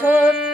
took